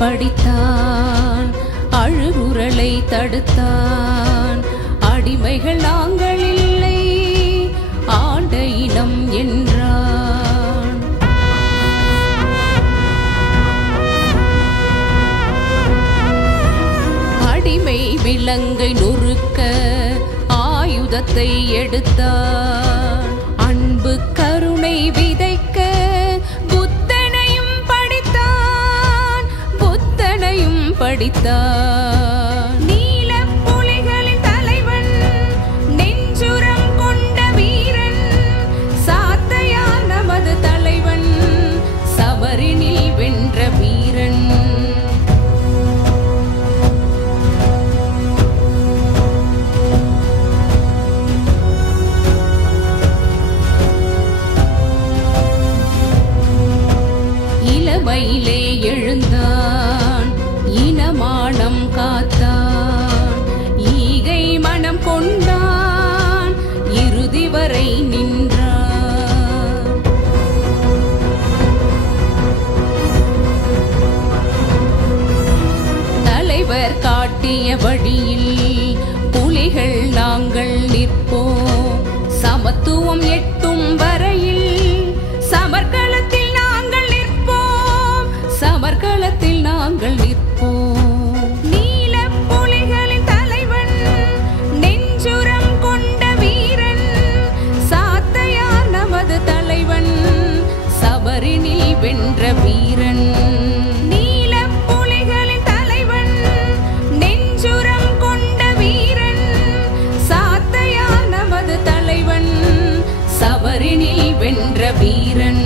படித்தான், அழுகுரலை தடுத்தான். அடிமைகள் நாங்கள் இல்லை, ஆண்ட இனம் என்றான். அடிமை விலங்கை நொறுக்க ஆயுதத்தை எடுத்தான். அன்பு கருணை விதைக்க புத்தனையும் படித்தான், புத்தனையும் படித்தான். நீல புலிகளின் தலைவன், நெஞ்சுரம் கொண்ட வீரன், சாத்தையார் நமது தலைவன், சபரினில் வென்ற வீரன். இளமையிலே எழுந்தான், இனமானம் காத்தான். ஈகை மனம் கொண்டான், இறுதி வரை நின்றான். தலைவர் காட்டிய வழியில் புலிகள் நாங்கள் நிற்போம். சமத்துவம் எட்டும் வரையில் சமர்க்களத்தில் நாங்கள் நிற்போம், சமர்க்களத்தில் நாங்கள் நிற்போம். நீல புலிகளின் தலைவன், நெஞ்சுரம் கொண்ட வீரன், சாத்தையார் நமது தலைவன், சபரினில் வென்ற வீரன். நீல புலிகளின் தலைவன், நெஞ்சுரம் கொண்ட வீரன், சாத்தையார் நமது தலைவன், சபரினில் வென்ற வீரன்.